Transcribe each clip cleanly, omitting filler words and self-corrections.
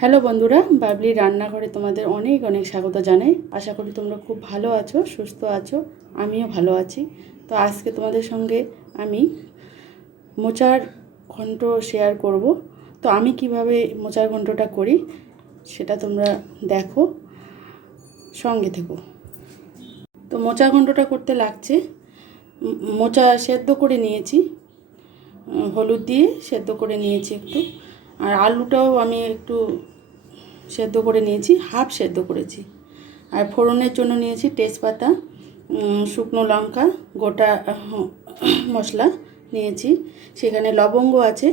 Hello বন্ধুরা, বাবলি রান্নাঘরে তোমাদের অনেক অনেক স্বাগত জানাই। আশা করি তোমরা খুব ভালো আছো, সুস্থ আছো। আমিও ভালো আছি। তো আজকে তোমাদের সঙ্গে আমি মোচার ঘন্ট শেয়ার করব। তো আমি কিভাবে মোচার ঘন্টটা করি সেটা তোমরা দেখো, সঙ্গে থেকো। তো মোচার ঘন্টটা করতে লাগছে, মোচা সেদ্ধ করে নিয়েছি, হলুদ দিয়ে সেদ্ধ করে নিয়েছি একটু, আর আলুটাও আমি একটু সেদ্ধ করে নিয়েছি, হাফ সেদ্ধ করেছি। আর ফোড়নের জন্য নিয়েছি তেজপাতা, শুকনো লঙ্কা, গোটা মশলা নিয়েছি, সেখানে লবঙ্গ আছে,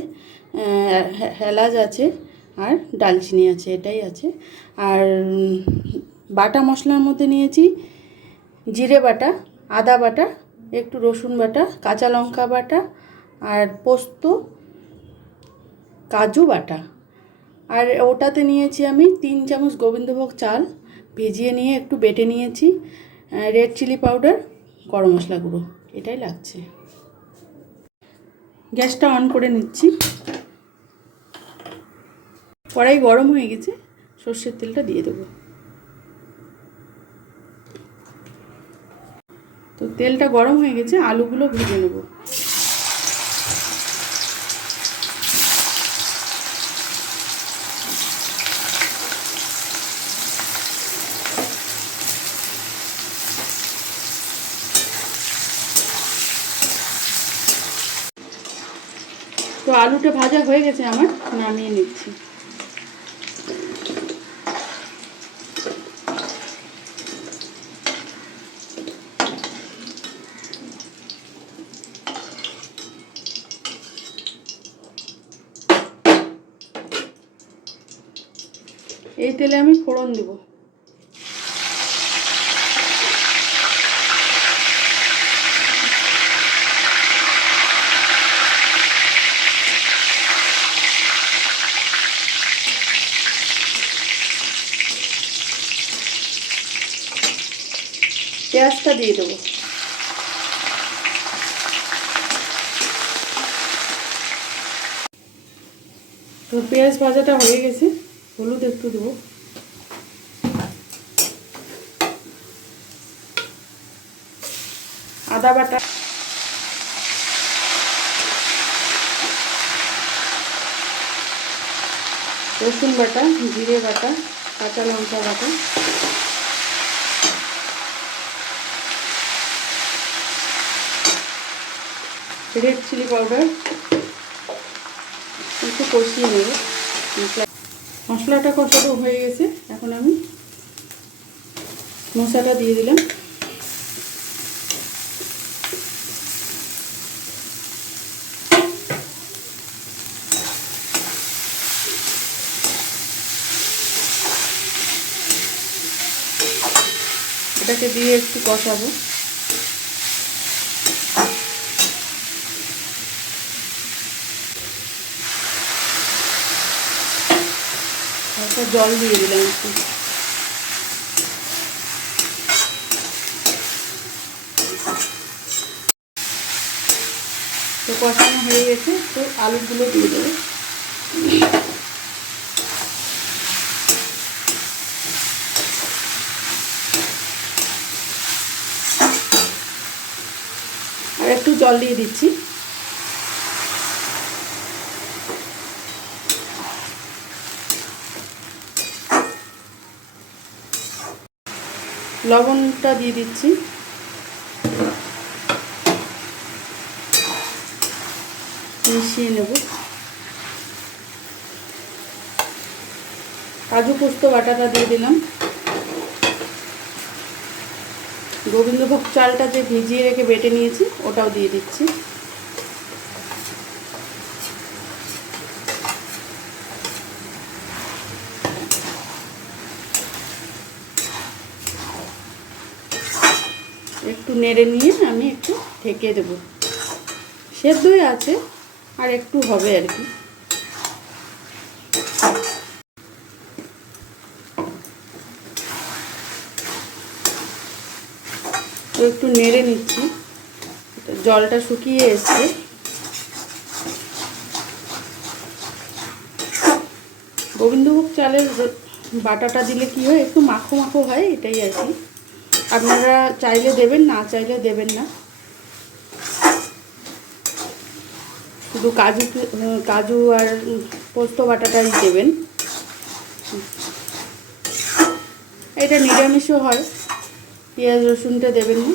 এলাচ আছে, আর ডালচিনি আছে, এটাই আছে। আর বাটা মশলার মধ্যে নিয়েছি জিরে বাটা, আদা বাটা, একটু রসুন বাটা, কাঁচা লঙ্কা বাটা, আর পোস্ত, কাজু বাটা। আর ওটাতে নিয়েছি আমি 3 চামচ গোবিন্দভোগ চাল, ভিজিয়ে নিয়ে একটু বেটে নিয়েছি, রেড চিলি পাউডার, গরম মশলা গুঁড়ো, এটাই লাগছে। গ্যাসটা অন করে নিচ্ছি। কড়াই গরম হয়ে গেছে, সর্ষের তেলটা দিয়ে দেবো। তো তেলটা গরম হয়ে গেছে, আলুগুলো ভেজে নেব। তো আলুটা ভাজা হয়ে গেছে আমার, নামিয়ে নিচ্ছি। এই তেলে আমি ফোড়ন দেব। পেঁয়াজটা দিয়ে দেবো। তো পেঁয়াজ ভাজাটা হয়ে গেছে, হলুদ একটু দেবো, আদা বাটা, রসুন বাটা, জিরে বাটা, কাঁচা লঙ্কা বাটা, রেড চিলি পাউডার, একটু কষিয়ে নেব। মশলাটা কষানো হয়ে গেছে, এখন আমি মশলাটা দিয়ে দিলাম। এটাকে দিয়ে একটু কষাবো। একটা জল দিয়ে দিলাম একটু। তো কষানো হয়ে গেছে, তো আলুগুলো দিয়ে দেবো। আর একটু জল দিয়ে দিচ্ছি। লবণটা দিয়ে দিচ্ছি, মিশিয়ে নেব। কাজু পোস্ত বাটাটা দিয়ে দিলাম। গোবিন্দভোগ চালটা যে ভিজিয়ে রেখে বেটে নিয়েছি ওটাও দিয়ে দিচ্ছি। একটু নেড়ে নিয়ে আমি একটু ঢেকে দেব। সেদ্ধই আছে, আর একটু হবে আর কি। তো একটু নেড়ে নিচ্ছি, জলটা শুকিয়ে এসছে। গোবিন্দভোগ চালের বাটাটা দিলে কি হয়, একটু মাখো মাখো হয়, এটাই আর কি। আপনারা চাইলে দেবেন, না চাইলে দেবেন না। শুধু কাজু আর পোস্ত বাটাটাই দেবেন। এটা নিরামিষও হয়, পেঁয়াজ রসুনটা দেবেন না,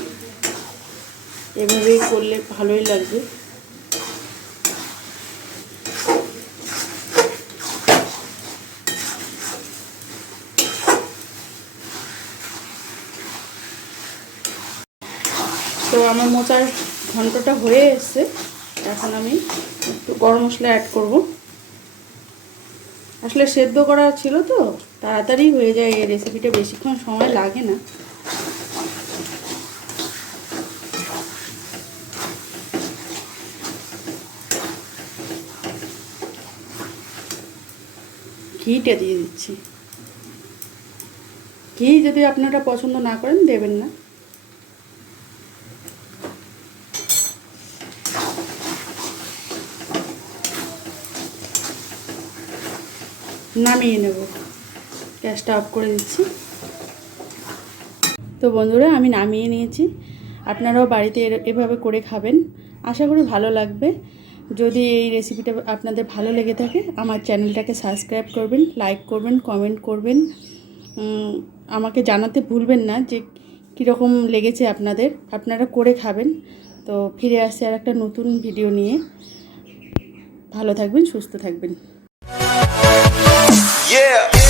এভাবেই করলে ভালোই লাগবে। তো আমার মোচার ঘন্টটা হয়ে এসছে, এখন আমি একটু গরম মশলা অ্যাড করব। আসলে সেদ্ধ করা ছিল তো, তাড়াতাড়ি হয়ে যায় এই রেসিপিটা, বেশিক্ষণ সময় লাগে না। ঘিটা দিয়ে দিচ্ছি। ঘি যদি আপনারা পছন্দ না করেন দেবেন না। নামিয়ে নেব, গ্যাসটা অফ করে দিচ্ছি। তো বন্ধুরা, আমি নামিয়ে নিয়েছি। আপনারাও বাড়িতে এভাবে করে খাবেন, আশা করি ভালো লাগবে। যদি এই রেসিপিটা আপনাদের ভালো লেগে থাকে, আমার চ্যানেলটাকে সাবস্ক্রাইব করবেন, লাইক করবেন, কমেন্ট করবেন। আমাকে জানাতে ভুলবেন না যে কীরকম লেগেছে আপনাদের। আপনারা করে খাবেন। তো ফিরে আসছি আর একটা নতুন ভিডিও নিয়ে। ভালো থাকবেন, সুস্থ থাকবেন। Yeah.